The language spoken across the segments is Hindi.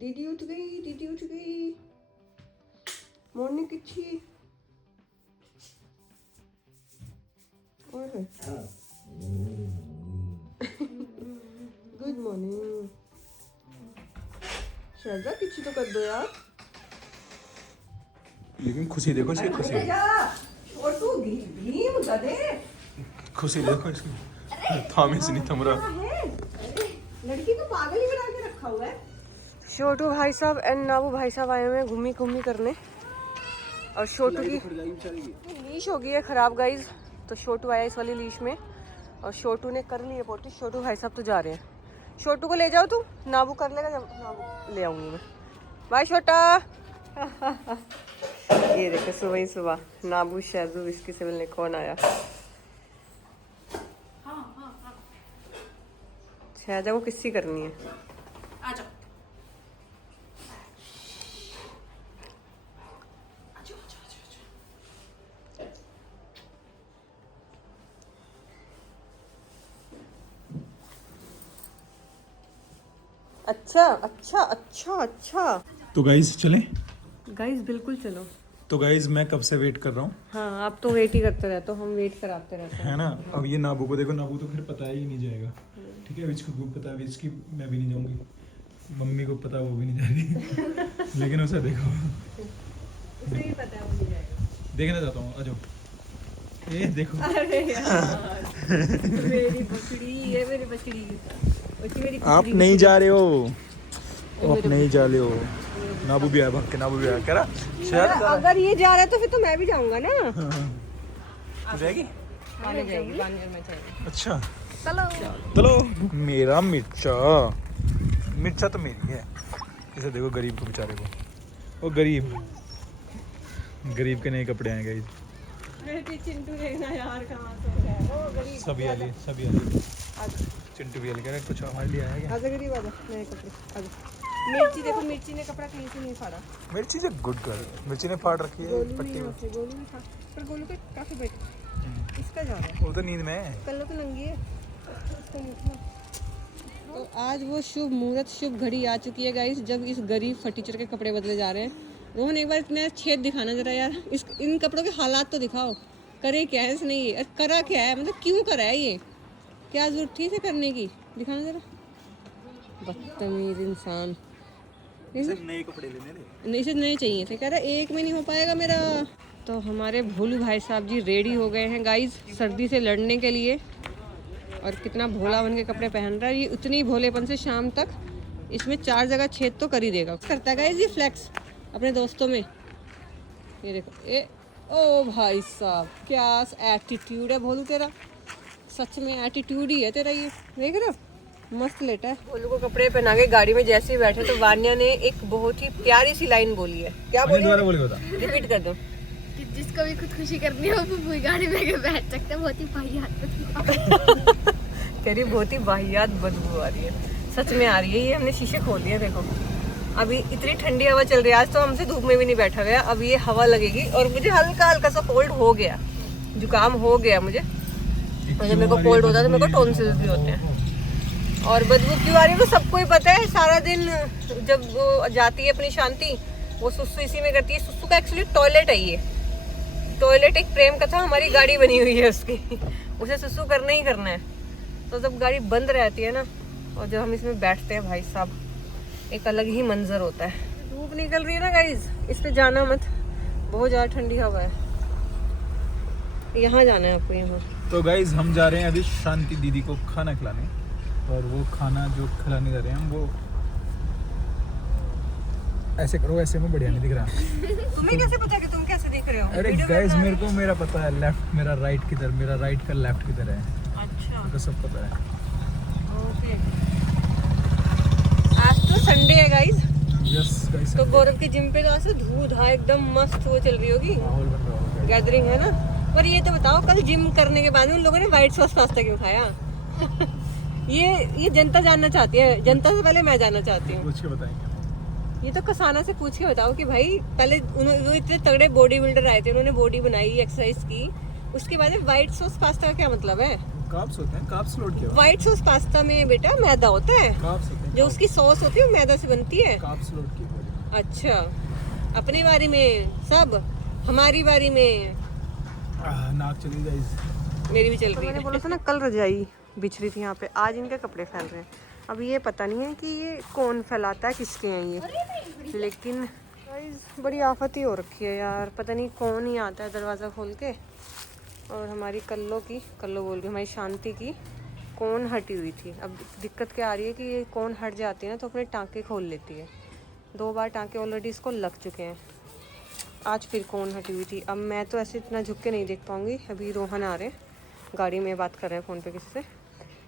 दीदी उठ गई, दीदी उठ गई। मॉर्निंग किच्छी। Good morning. शहजा किच्छी तो कर दो यार। लेकिन खुशी देखो इसकी, खुशी छोटू भीम गधे। खुशी देखो इसकी, थामे से नहीं थम रहा। लड़की तो पागल ही बना के रखा हुआ है। छोटू भाई साहब एंड नाबू भाई साहब आए हुए हैं घूमी घूमी करने। और छोटू की लीश हो गई है खराब गाइज, तो छोटू आया इस वाली लीश में और छोटू ने कर ली है पोटी। छोटू भाई साहब तो जा रहे हैं। छोटू को ले जाओ तू, नाबू कर लेगा जब नाबू ले आऊंगी मैं। बाय छोटा। ये देखो सुबह ही सुबह नाबू शहजू इसकी से मिलने कौन आया। शहजा को किससी करनी है। अच्छा अच्छा अच्छा अच्छा। तो गाइज चलें? गाइस बिल्कुल चलो। तो गाइज मैं कब से वेट कर रहा हूँ, हाँ आप तो वेट ही करते रहते हो, हम वेट कराते रहते हैं है ना। अब ये नाबू को देखो, नाबू तो फिर पता ही नहीं जाएगा, ठीक है। विच को पता है, विच की मैं भी नहीं जाऊंगी, मम्मी को पता वो भी नहीं जा रही। लेकिन उसे देखो, उसे ही पता है वो नहीं जाएगा। देखना चाहता हूँ, आ जाओ। ये देखो, अरे यार मेरी बकरी, ये मेरी बकरी, मेरी आप नहीं जा रहे हो, आप नहीं जा रहे हो। नाबू भी आया, भाग के नाबू भी आया, कह रहा शायद अगर ये जा रहा है तो फिर तो मैं भी जाऊंगा ना। हो जाएगी। जाएगी। अच्छा चलो चलो। मेरा मिर्चा, मिर्चा तो मेरी है। इसे देखो गरीब को, बेचारे को, वो गरीब, गरीब के नए कपड़े हैं गाइस। चिंटू देखना यार कहाँ सो गया है। ओ गरीब सभी आली, सभी आली। चिंटू भी आली कह रहा है, कुछ हमारे लिए आया क्या? आजा गरीब आजा, नए कपड़े आजा। मिर्ची देखो, मिर्ची ने कपड़ा कहीं से नहीं फाड़ा। मिर्ची जो गुड गर्ल, मिर्ची ने फाड़ रखी है गोलू पट्टी नहीं में। होते, गोलू भी था पर गोलू पे काफी बैठ, इसका जा रहा है। वो तो नींद में है। कल तो नंगी है इसका नहीं उठना। तो आज वो शुभ मुहूर्त, शुभ घड़ी आ चुकी है गाइस, जब इस गरीब फटीचर के कपड़े बदले जा रहे हैं। रोहन एक बार इतना छेद दिखाना जरा यार, इस इन कपड़ों के हालात तो दिखाओ, करे क्या है इसने, ये करा क्या है, मतलब क्यों करा है ये, क्या जरूरत थी इसे करने की, दिखाना जरा। बदतमीज इंसान। नए कपड़े लेने थे, नहीं से नए चाहिए थे, कह रहा एक में नहीं हो पाएगा मेरा। तो हमारे भोलू भाई साहब जी रेडी हो गए हैं गाइस सर्दी से लड़ने के लिए। और कितना भोला बन के कपड़े पहन रहा है ये, उतनी भोलेपन से शाम तक इसमें 4 जगह छेद तो कर ही देगा। करता है गाइस ये फ्लेक्स अपने दोस्तों में। ये देखो ए, ओ भाई साहब क्या एटीट्यूड है भोलू तेरा, सच में एटीट्यूड ही है तेरा ये, देख रहे हो मस्त लेटा है। भोलू को कपड़े पहना के गाड़ी में जैसे ही बैठे तो वान्या ने एक बहुत ही प्यारी सी लाइन बोली है। क्या बोली? दोबारा बोलेगा बता। रिपीट कर दो। कि जिसको भी खुदकुशी करनी हो वो गाड़ी में बैठ सकता है। बहुत ही वाहियात कह रही बहुत ही वाहियात बदबू आ रही है, सच में आ रही है। ये हमने शीशे खोल दिए देखो, अभी इतनी ठंडी हवा चल रही है, आज तो हमसे धूप में भी नहीं बैठा गया। अब ये हवा लगेगी और मुझे हल्का हल्का सा कोल्ड हो गया, जुकाम हो गया मुझे। और जब मेरे को कोल्ड होता है तो मेरे को टॉन्सिल्स भी होते हैं। और बदबू क्यों आ रही है वो सबको ही पता है। सारा दिन जब वो जाती है अपनी शांति, वो सुसु इसी में करती है। सुसु का एक्चुअली टॉयलेट है ये, टॉयलेट एक प्रेम कथा हमारी गाड़ी बनी हुई है उसकी, उसे सुसु करना ही करना है। तो जब गाड़ी बंद रहती है ना और जब हम इसमें बैठते हैं भाई साहब, एक अलग ही मंजर होता है। धूप निकल रही है ना गाइज, इस पे जाना मत, बहुत ज़्यादा ठंडी हवा है। यहाँ जाना है आपको, यहाँ। तो गाइज हम जा रहे हैं अभी शांति दीदी को खाना खिलाने, और वो खाना जो खिलाने जा रहे हैं हम वो ऐसे करो, ऐसे में बढ़िया नहीं दिख रहा। तुम्हें कैसे पता कि तुम कैसे दिख रहे हो? अरे गाइज मेरे को मेरा पता है, लेफ्ट मेरा राइट किधर, मेरा राइट का लेफ्ट किधर है, अच्छा मेरे को सब पता है। ओके। आज तो संडे है गाइज, यस गाइज। तो गौरव की जिम पे तो आज से धूधा एकदम मस्त वो चल रही होगी, माहौल बन रहा होगा। गैदरिंग है ना। पर ये तो बताओ कल जिम करने के बाद में उन लोगों ने व्हाइट सॉस पास्ता क्यों खाया? ये जनता जानना चाहती है, जनता से पहले मैं जानना चाहती हूँ। पूछ के बताएंगे। ये तो कसाना से पूछ के बताओ कि भाई पहले वो इतने तगड़े बॉडी बिल्डर आए थे, उन्होंने बॉडी बनाई, एक्सरसाइज की, उसके बाद व्हाइट सॉस पास्ता का क्या मतलब है? कार्ब्स होते हैं, कार्ब्स लोड किया। व्हाइट सॉस पास्ता में बेटा मैदा होता है। कार्ब्स होते हैं। जो उसकी सॉस होती है वो मैदा से बनती है। कार्ब्स लोड की बॉडी। अच्छा, अपनी बारी में सब, हमारी बारी में नाक चली गाइस। मेरी भी चल रही है। मैंने बोला था ना कल रजाई बिछ रही थी यहाँ पे, आज इनके कपड़े फैल रहे हैं। अब ये पता नहीं है कि ये कौन फैलाता है, किसके हैं ये, लेकिन गाइस बड़ी आफत ही हो रखी है यार। पता नहीं कौन ही आता है दरवाज़ा खोल के, और हमारी कल्लो बोल रही हमारी शांति की कौन हटी हुई थी। अब दिक्कत क्या आ रही है कि ये कौन हट जाती है ना तो अपने टाँके खोल लेती है। 2 बार टाँके ऑलरेडी इसको लग चुके हैं, आज फिर कौन हटी हुई थी। अब मैं तो ऐसे इतना झुक के नहीं देख पाऊँगी। अभी रोहन आ रहे हैं, गाड़ी में बात कर रहे हैं फ़ोन पे किसी से,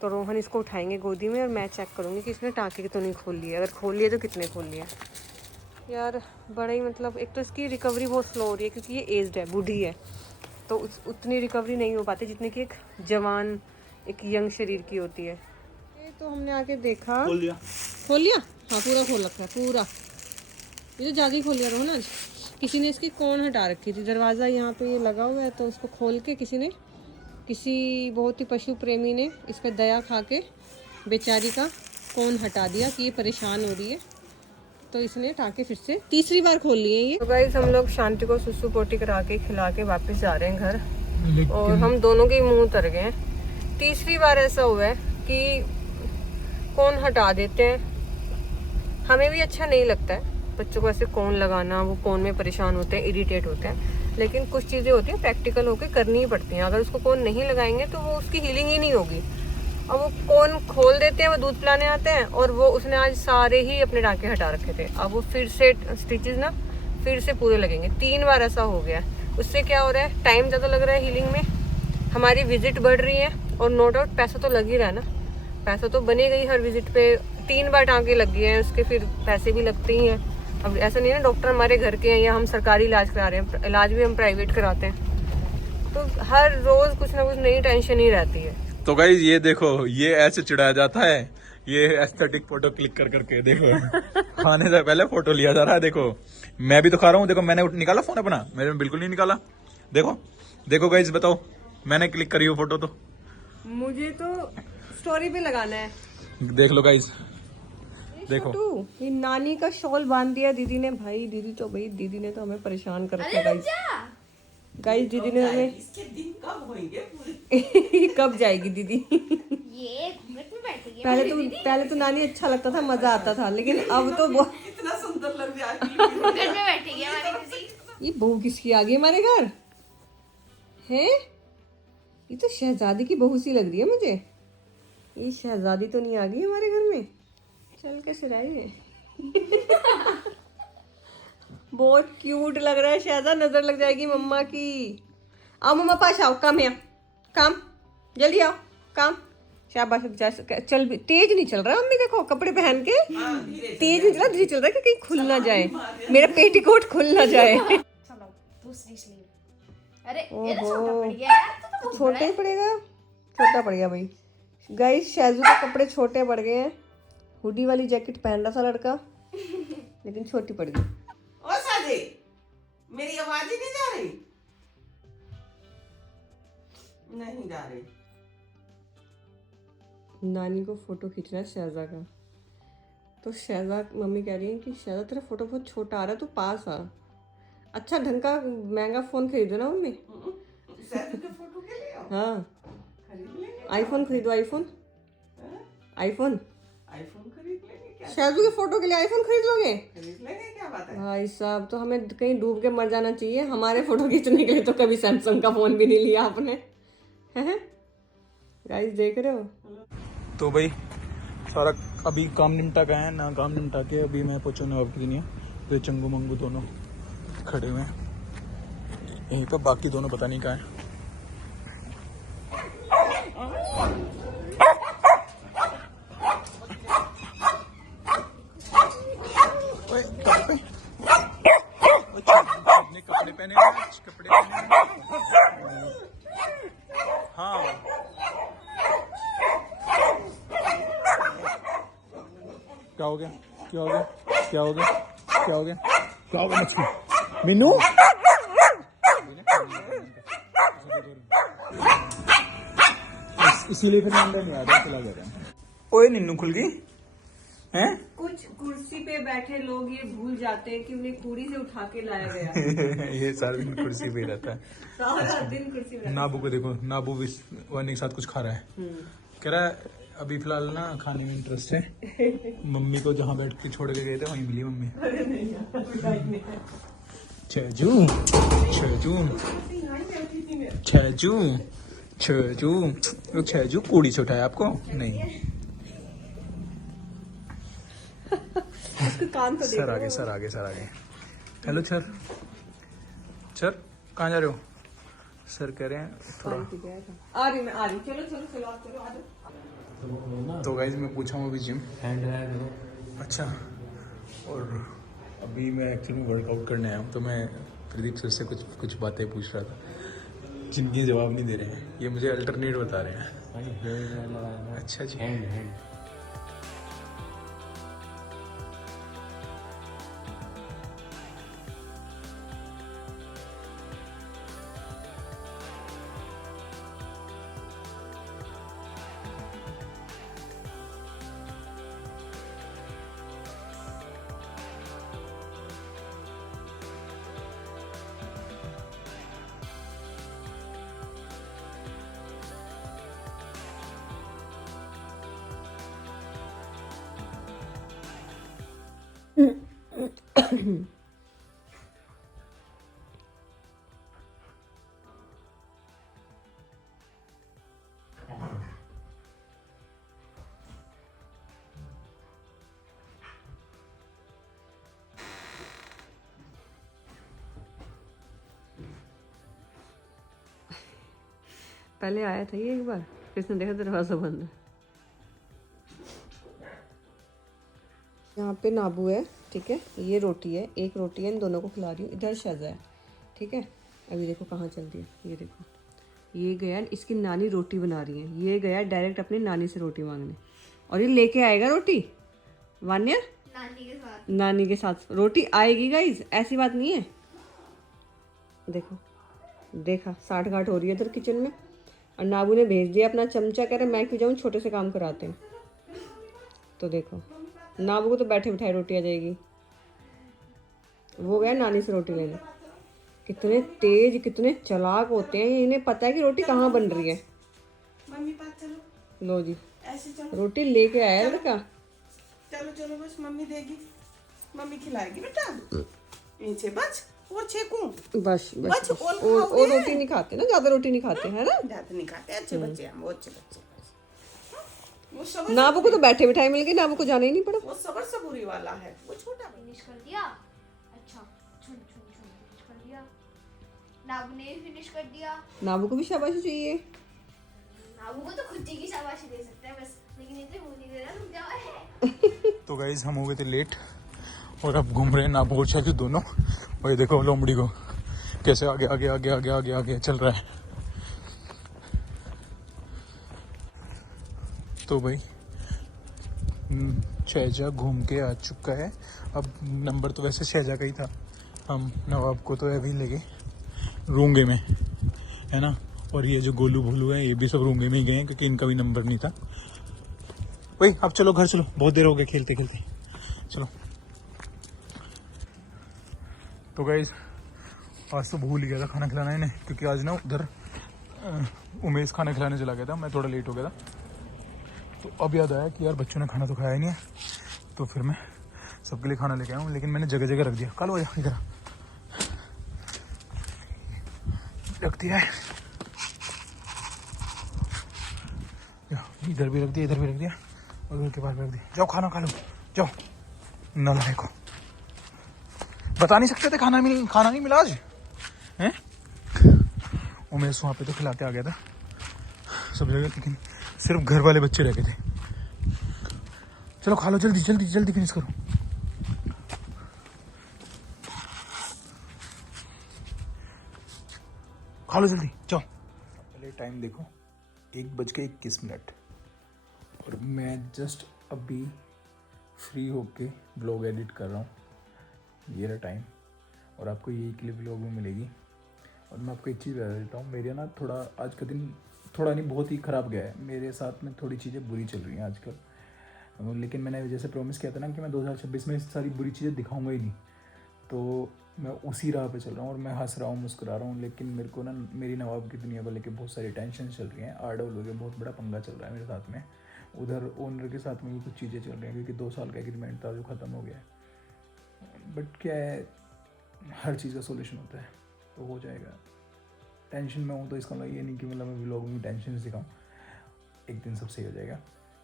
तो रोहन इसको उठाएंगे गोदी में और मैं चेक करूँगी कि इसने टाँके तो नहीं खोल लिए। अगर खोल लिए तो कितने खोल लिए यार। बड़ा ही मतलब, एक तो इसकी रिकवरी बहुत स्लो हो रही है क्योंकि ये एज्ड है, बूढ़ी है, तो उतनी रिकवरी नहीं हो पाती जितनी कि एक जवान, एक यंग शरीर की होती है। ये तो हमने आके देखा, खोल लिया हाँ पूरा खोल रखा है पूरा। ये तो ज़्यादा ही खोल लिया रोहन आज। किसी ने इसकी कौन हटा रखी थी, दरवाज़ा यहाँ पे ये लगा हुआ है तो उसको खोल के किसी बहुत ही पशु प्रेमी ने इस पर दया खा के बेचारी का कौन हटा दिया कि ये परेशान हो रही है, तो इसने टाँके फिर से तीसरी बार खोल लिए ये। तो गाइस हम लोग शांति को सुसु पोटी करा के खिला के वापस जा रहे हैं घर, और हम दोनों के मुंह उतर गए हैं। तीसरी बार ऐसा हुआ है कि कौन हटा देते हैं। हमें भी अच्छा नहीं लगता है बच्चों को ऐसे कौन लगाना, वो कौन में परेशान होते हैं, इरिटेट होते हैं, लेकिन कुछ चीज़ें होती हैं प्रैक्टिकल होकर करनी ही पड़ती हैं। अगर उसको कौन नहीं लगाएंगे तो वो उसकी हीलिंग ही नहीं होगी। अब वो कौन खोल देते हैं, वो दूध पिलाने आते हैं, और वो उसने आज सारे ही अपने टाँके हटा रखे थे। अब वो फिर से स्टिचेस ना फिर से पूरे लगेंगे। 3 बार ऐसा हो गया। उससे क्या हो रहा है, टाइम ज़्यादा लग रहा है हीलिंग में, हमारी विजिट बढ़ रही है, और नो डाउट पैसा तो लग ही रहा है ना, पैसा तो बनेगा ही हर विजिट पे। 3 बार टाँके लग गए हैं उसके, फिर पैसे भी लगते ही हैं। अब ऐसा नहीं है ना डॉक्टर हमारे घर के हैं या हम सरकारी इलाज करा रहे हैं, इलाज भी हम प्राइवेट कराते हैं, तो हर रोज़ कुछ ना कुछ नई टेंशन ही रहती है। तो गाइस ये देखो, ये ऐसे चिढ़ाया जाता है, ये एस्थेटिक फोटो क्लिक कर करके देखो। खाने से पहले फोटो लिया जा रहा है। देखो मैं भी तो खा रहा हूँ, देखो मैंने निकाला फोन अपना, मैंने बिल्कुल नहीं निकाला। देखो गाइस बताओ, मैंने क्लिक करी हो फोटो, तो मुझे तो स्टोरी पे लगाना है। देख लो गाइस, देखो ये नानी का शॉल बांध दिया दीदी ने। भाई दीदी ने तो हमें परेशान कर रखा है गाइस। दीदी ने हमें कब जाएगी दीदी? ये घूंघट में बैठेगी पहले तो नानी अच्छा लगता था, मजा आता था, लेकिन अब तो इतना सुंदर लग जाएगी। घूंघट में बैठेगी हमारी दीदी। ये बहू किसकी आ गई हमारे घर है? ये तो शहजादी की बहू सी लग रही है मुझे। ये शहजादी तो नहीं आ गई हमारे घर में? चल कैसे रही है? बहुत क्यूट लग रहा है शहजाद, नजर लग जाएगी मम्मा की। आओ मम्मा पास आओ, काम है, काम जल्दी आओ, काम। शाबाश, चल भी तेज नहीं चल रहा मम्मी, देखो कपड़े पहन के तेज नहीं चल रहा, धीरे चल रहा है कि कहीं खुल ना जाए, मेरा पेटीकोट खुल ना जाए। चलो दूसरी स्लीव। अरे ये तो छोटा पड़ गया यार, तो छोटा ही पड़ेगा, छोटा पड़ गया भाई। गाइस शाजू के कपड़े छोटे पड़ गए हैं। हुडी वाली जैकेट पहन रहा था लड़का, लेकिन छोटी पड़ गई। ओ सादे, मेरी आवाज ही नहीं जा रही? नहीं जा रही। नानी को फोटो खींचना है शहजा का, तो शहजा मम्मी कह रही है कि शहजा तेरा फोटो बहुत छोटा आ रहा है, तो पास आ। अच्छा ढंग का महंगा फोन खरीदो ना मम्मी। सादे के फोटो के लिए आओ। हाँ खरीद लेंगे। आईफोन खरीदो, आईफोन आईफोन खरीद लेंगे क्या? शहजू के फोटो के लिए आईफोन खरीद लोगे? खरीद लेंगे, क्या बात है। भाई साहब, तो हमें कहीं डूब के मर जाना चाहिए। हमारे फोटो खींचने के लिए तो कभी सैमसंग का फोन भी नहीं लिया आपने, है गाइस देख रहे हो। तो भाई सारा अभी काम निमटा का है ना, काम निमटा के अभी मैं पहुंचा नवाबगंज नहीं है, तो चंगू मंगू दोनों खड़े हुए हैं यहीं पर, बाकी दोनों पता नहीं कहाँ है। कपड़े पहने हाँ क्या हो गया, क्या हो गया, क्या हो गया, क्या हो गया, क्या हो गया मछली मीनू? इसीलिए फिर अंदर नहीं आ रहा, चला गया। ओए निन्नू खुल गई हैं? कुछ कुर्सी पे बैठे लोग ये भूल जाते हैं कि उन्हें पूरी से उठा के लाया गया। ये सारा दिन कुर्सी पे रहता है। सारा दिन कुर्सी पे। नाबू को देखो, नाबू भी वन के साथ कुछ खा रहा है। कह रहा है अभी फिलहाल ना खाने में इंटरेस्ट है। मम्मी को जहाँ बैठ के छोड़ के गए थे वहीं मिली मम्मी। छजू छजू छजू छजू वो छजू कूड़ी से उठाया आपको नहीं। उसके कान तो सर आगे सर आगे सर आगे। Hello sir. सर कहाँ जा रहे हो? सर कह रहे हैं थोड़ा। आ रही मैं आ रही। चलो चलो चलो आप चलो आ जाओ। तो गाइज मैं पूछा हूँ अभी जिम। अच्छा। और अभी मैं एक्चुअली में वर्कआउट करने आया हूँ, तो मैं प्रदीप सर से कुछ बातें पूछ रहा था जिनकी जवाब नहीं दे रहे हैं। ये मुझे अल्टरनेट बता रहे हैं। अच्छा जी। पहले आया था ये एक बार, फिर इसने देखा दरवाजा बंद है। यहाँ पे नाबू है, ठीक है, ये रोटी है, एक रोटी है, इन दोनों को खिला रही हूँ। इधर शजा है, ठीक है। अभी देखो कहाँ चल रही है, ये देखो, ये गया इसकी नानी रोटी बना रही है, ये गया डायरेक्ट अपनी नानी से रोटी मांगने, और ये लेके आएगा रोटी। वान्या नानी के साथ रोटी आएगी गाइज, ऐसी बात नहीं है। देखो देखा साठ गांठ हो रही है इधर किचन में, और नाबू ने भेज दिया अपना चमचा, कह रहे मैं क्यों जाऊँ, छोटे से काम कराते हैं। तो देखो नाबू को तो बैठे बिठाए रोटी आ जाएगी, वो गया नानी से रोटी लेने। कितने तेज कितने चालाक होते हैं, इन्हें पता है कि रोटी कहाँ बन रही है। मम्मी पास चलो, लो जी ऐसे चलो, रोटी लेके आया लड़का। चलो चलो बस मम्मी देगी, मम्मी खिलाएगी बेटा। पीछे बच और छेकू। बस बस, बस, और और खाओगे? रोटी नहीं खाते ना, ज्यादा रोटी नहीं खाते है ना। ज्यादा नहीं खाते, अच्छे बच्चे हैं वो, अच्छे बच्चे। वो सबर नाबू को तो बैठे बिठाए मिल गए, नाबू को जाना ही नहीं पड़ा। वो सबर सबूरी वाला है, वो छोटा। फिनिश कर दिया। अच्छा छुन छुन छुन फिनिश कर दिया। नाबू ने फिनिश कर दिया। नाबू को भी शाबाशी चाहिए। नाबू को तो खुद की शाबाशी दे सकते हैं बस, लेकिन इतने मुंह नहीं दे रहा, रुक जाओ। तो गाइज हम हो गए थे लेट, और अब घूम रहे हैं नाबू और छेजू दोनों। और ये देखो लोमड़ी को कैसे आगे आगे आगे आगे आगे आगे चल रहा है। तो भाई शहजा घूम के आ चुका है। अब नंबर तो वैसे शहजा का ही था, हम नवाब को तो अभी ले गए रूंगे में, है ना। और ये जो गोलू भोलू है ये भी सब रूंगे में ही गए हैं, क्योंकि इनका भी नंबर नहीं था। भाई अब चलो घर चलो, बहुत देर हो गई खेलते खेलते, चलो। तो गाइस आज तो भूल ही गया था खाना खिलाना इन्हें, क्योंकि आज ना उधर उमेश खाना खिलाने चला गया था, मैं थोड़ा लेट हो गया था। तो अब याद आया कि यार बच्चों ने खाना तो खाया ही नहीं है, तो फिर मैं सबके लिए खाना लेके आया हूँ, लेकिन मैंने जगह जगह रख दिया। कल हो जा इधर रख दिया है, इधर भी रख दिया, इधर भी रख दिया, और उधर के पास रख दिया। जाओ खाना खा लो, जाओ। नालायक, बता नहीं सकते थे खाना नहीं मिला आज हैं। उमेश वहाँ पे तो खिलाते आ गया था सब जगह, लेकिन सिर्फ घर वाले बच्चे रह गए थे। चलो खा लो, जल्दी जल्दी जल्दी फिनिश करो। खा लो जल्दी, जाओ। पहले टाइम देखो 1:21, और मैं जस्ट अभी फ्री होके ब्लॉग एडिट कर रहा हूँ। ये रहा टाइम, और आपको यही क्लिप ब्लॉग में मिलेगी। और मैं आपको एक चीज़ बता देता हूँ, मेरे ना थोड़ा आज का दिन थोड़ा नहीं बहुत ही ख़राब गया है। मेरे साथ में थोड़ी चीज़ें बुरी चल रही हैं आजकल, लेकिन मैंने जैसे प्रॉमिस किया था ना कि मैं 2026 में सारी बुरी चीज़ें दिखाऊंगा ही नहीं, तो मैं उसी राह पे चल रहा हूँ और मैं हंस रहा हूँ, मुस्कुरा रहा हूँ। लेकिन मेरे को ना मेरी नवाब की दुनिया को लेके बहुत सारी टेंशन चल रही हैं। आरडब्ल्यू के बहुत बड़ा पंगा चल रहा है मेरे साथ में, उधर ओनर के साथ में भी कुछ चीज़ें चल रही हैं, क्योंकि 2 साल का एग्रीमेंट था जो ख़त्म हो गया है। बट क्या है, हर चीज़ का सोल्यूशन होता है, तो हो जाएगा। टेंशन में हूँ तो इसका मतलब ये नहीं कि मतलब मैं व्लॉग में टेंशन दिखाऊँ, एक दिन सब सही हो जाएगा।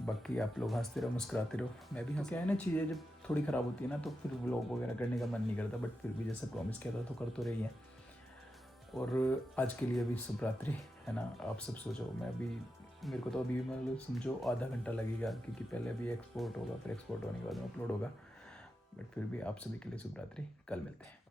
बाकी आप लोग हंसते रहो, मुस्कुराते रहो, मैं भी हंस। क्या है ना, चीज़ें जब थोड़ी ख़राब होती है ना तो फिर व्लॉग वगैरह करने का मन नहीं करता, बट फिर भी जैसे प्रॉमिस किया था तो कर तो रही है। और आज के लिए अभी शुभ रात्रि है ना, आप सब सो जाओ। मैं अभी, मेरे को तो अभी मतलब समझो आधा घंटा लगेगा, क्योंकि पहले अभी एक्सपोर्ट होगा, फिर एक्सपोर्ट होने के बाद में अपलोड होगा। बट फिर भी आप सभी के लिए शुभ रात्रि, कल मिलते हैं।